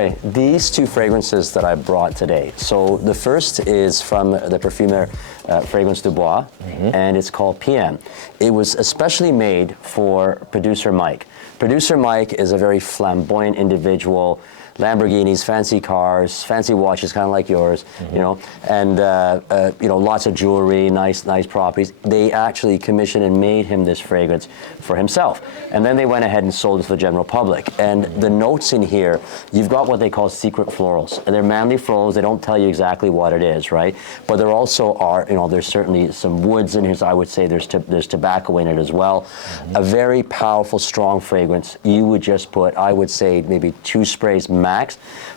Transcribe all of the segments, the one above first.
enjoy these two fragrances that I brought today. So the first is from the perfumer Fragrance Dubois, and it's called PM. It was especially made for producer Mike. Producer Mike is a very flamboyant individual. Lamborghinis, fancy cars, fancy watches, kind of like yours, you know, and you know, lots of jewelry, nice properties. They actually commissioned and made him this fragrance for himself, and then they went ahead and sold it to the general public. And the notes in here, you've got what they call secret florals, and they're manly florals. They don't tell you exactly what it is, right? But there also are, you know, there's certainly some woods in here. So I would say there's tobacco in it as well. A very powerful, strong fragrance. You would just put, I would say, maybe 2 sprays max.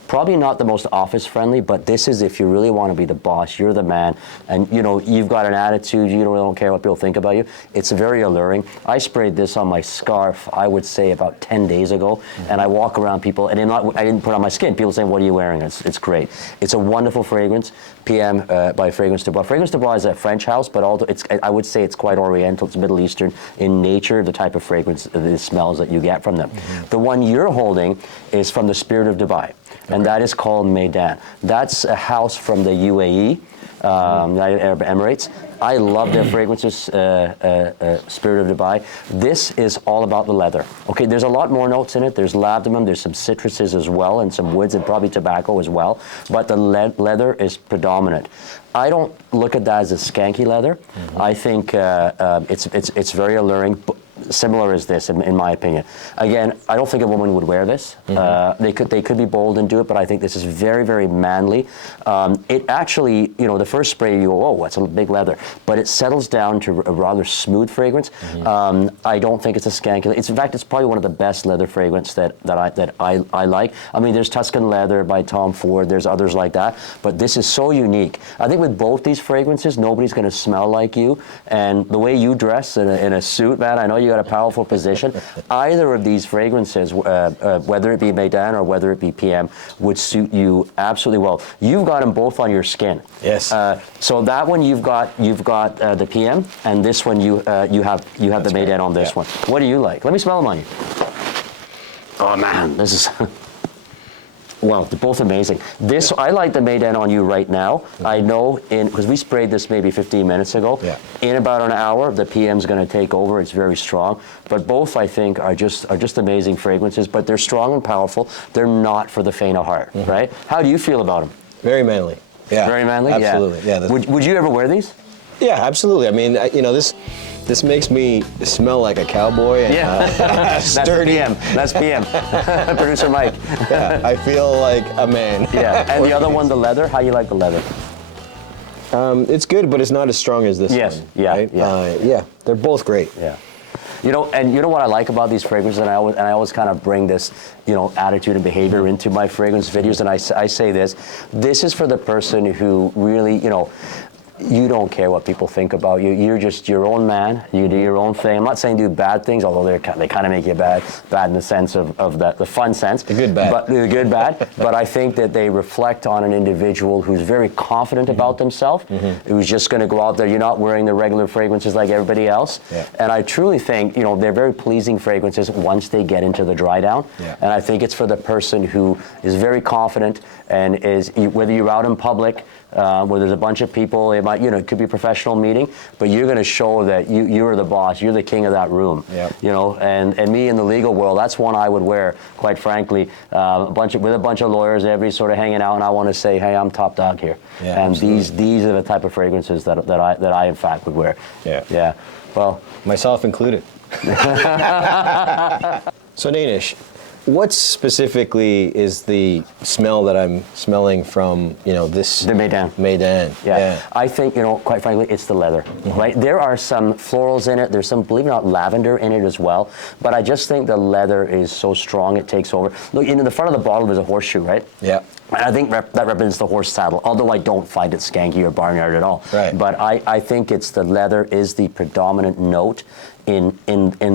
Probably not the most office friendly, but this is if you really want to be the boss, you're the man, and you know, you've got an attitude, you don't care what people think about you. It's very alluring. I sprayed this on my scarf, I would say about 10 days ago, and I walk around people, and I didn't put it on my skin. People saying, what are you wearing? It's great. It's a wonderful fragrance, PM by Fragrance Dubois. Fragrance Dubois is a French house, but although I would say it's quite oriental, it's Middle Eastern in nature, the type of fragrance, the smells that you get from them. The one you're holding is from the Spirit of Dubai. And that is called Meydan. That's a house from the UAE, United Arab Emirates. I love their fragrances, Spirit of Dubai. This is all about the leather. Okay, there's a lot more notes in it. There's labdanum, there's some citruses as well, and some woods and probably tobacco as well. But the leather is predominant. I don't look at that as a skanky leather. I think it's very alluring. Similar as this, in my opinion. Again, I don't think a woman would wear this. They could be bold and do it, but I think this is very, very manly. It actually, you know, the first spray you go, oh, it's a big leather, but it settles down to a rather smooth fragrance. I don't think it's a skanky. In fact, it's probably one of the best leather fragrance that I like. I mean, there's Tuscan Leather by Tom Ford. There's others like that, but this is so unique. I think with both these fragrances, nobody's going to smell like you, and the way you dress in a suit, man. I know you got a powerful position. Either of these fragrances, whether it be Meydan or whether it be PM, would suit you absolutely well. You've got them both on your skin. Yes. So that one you've got the PM, and this one you have the Meydan on this one. What do you like? Let me smell them on you. Oh man, this is. Well, they're both amazing. This, I like the Meydan on you right now. I know, because we sprayed this maybe 15 minutes ago. In about an hour, the PM's going to take over. It's very strong. But both, I think, are just amazing fragrances. But they're strong and powerful. They're not for the faint of heart, right? How do you feel about them? Very manly. Yeah. Very manly? Absolutely. Yeah. Would you ever wear these? Yeah, absolutely. I mean, you know, this makes me smell like a cowboy and sturdy. That's PM. Producer Mike. Yeah, I feel like a man. Yeah, and the other one, the leather. How you like the leather? It's good, but it's not as strong as this one. Yes. Yeah. Right? Yeah. They're both great. Yeah. You know, and you know what I like about these fragrances, and I always kind of bring this, you know, attitude and behavior into my fragrance videos, and I say this is for the person who really, you know, you don't care what people think about you. You're just your own man. You do your own thing. I'm not saying do bad things, although they kind of make you bad in the sense of the fun sense. The good bad. But the good bad. But I think that they reflect on an individual who's very confident about themselves, who's just going to go out there. You're not wearing the regular fragrances like everybody else. Yeah. And I truly think, you know, they're very pleasing fragrances once they get into the dry down. Yeah. And I think it's for the person who is very confident and is, whether you're out in public, where there's a bunch of people, it might, you know, it could be a professional meeting, but you're going to show that you're the boss, you're the king of that room. Yep. You know, and me in the legal world, that's one I would wear, quite frankly, with a bunch of lawyers, everybody's sort of hanging out, and I want to say, hey, I'm top dog here. Yeah, and absolutely. these are the type of fragrances that I in fact would wear. Yeah. Yeah. Well, myself included. So Nish, what specifically is the smell that I'm smelling from, you know, this? The Meydan. Meydan. Yeah. I think, you know, quite frankly, it's the leather, right? There are some florals in it. There's some, believe it or not, lavender in it as well. But I just think the leather is so strong, it takes over. Look, in the front of the bottle, there's a horseshoe, right? Yeah. And I think that represents the horse saddle, although I don't find it skanky or barnyard at all. Right. But I think it's the leather is the predominant note in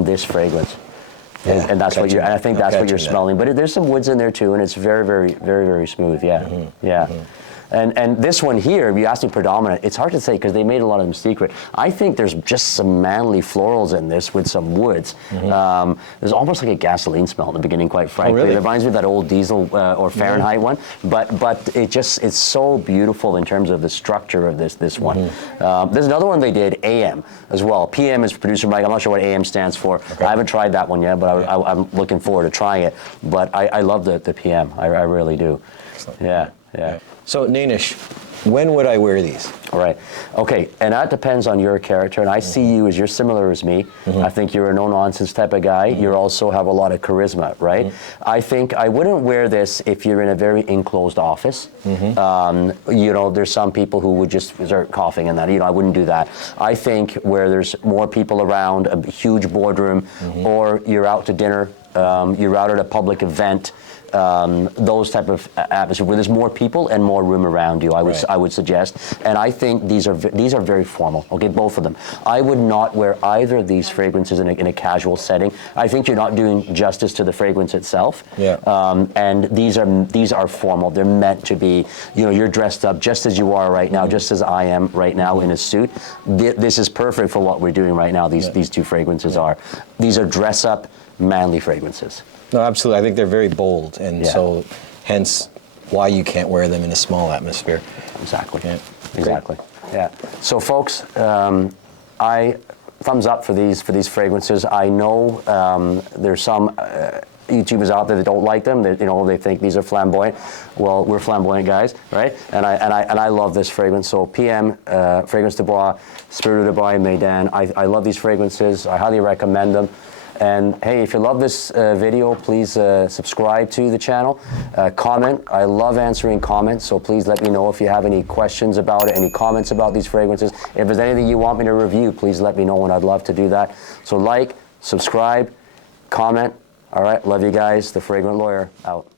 this fragrance. Yeah, and that's what I think that's what you're smelling. That. But there's some woods in there too, and it's very, very, very, very smooth. Yeah, And this one here, you asked me predominant, it's hard to say because they made a lot of them secret. I think there's just some manly florals in this with some woods. There's almost like a gasoline smell in the beginning, quite frankly. Oh, really? It reminds me of that old diesel or Fahrenheit one, but it's so beautiful in terms of the structure of this one. There's another one they did, AM, as well. PM is producer Mike. I'm not sure what AM stands for. Okay. I haven't tried that one yet, but I'm looking forward to trying it. But I love the PM. I really do. Excellent. Yeah. So, Nish, when would I wear these? All right. Okay, and that depends on your character, and I see you as you're similar as me. I think you're a no-nonsense type of guy. You also have a lot of charisma, right? I think I wouldn't wear this if you're in a very enclosed office. You know, there's some people who would just start coughing and that. You know, I wouldn't do that. I think where there's more people around, a huge boardroom, or you're out to dinner, you're out at a public event, those type of atmosphere where there's more people and more room around you, I would suggest. And I think these are very formal. Okay, both of them. I would not wear either of these fragrances in a casual setting. I think you're not doing justice to the fragrance itself. And these are formal. They're meant to be. You know, you're dressed up just as you are right now, just as I am right now in a suit. This is perfect for what we're doing right now. These two fragrances are. These are dress up, manly fragrances. No, absolutely. I think they're very bold, and so hence why you can't wear them in a small atmosphere. Exactly. Yeah. Exactly. Yeah. So, folks, I thumbs up for these fragrances. I know there's some YouTubers out there that don't like them. That, you know, they think these are flamboyant. Well, we're flamboyant guys, right? And I love this fragrance. So PM, Fragrance Dubois, Dubois and Meydan. I love these fragrances. I highly recommend them. And hey, if you love this video, please subscribe to the channel. Comment. I love answering comments, so please let me know if you have any questions about it, any comments about these fragrances. If there's anything you want me to review, please let me know, and I'd love to do that. So like, subscribe, comment. All right, love you guys. The Fragrant Lawyer, out.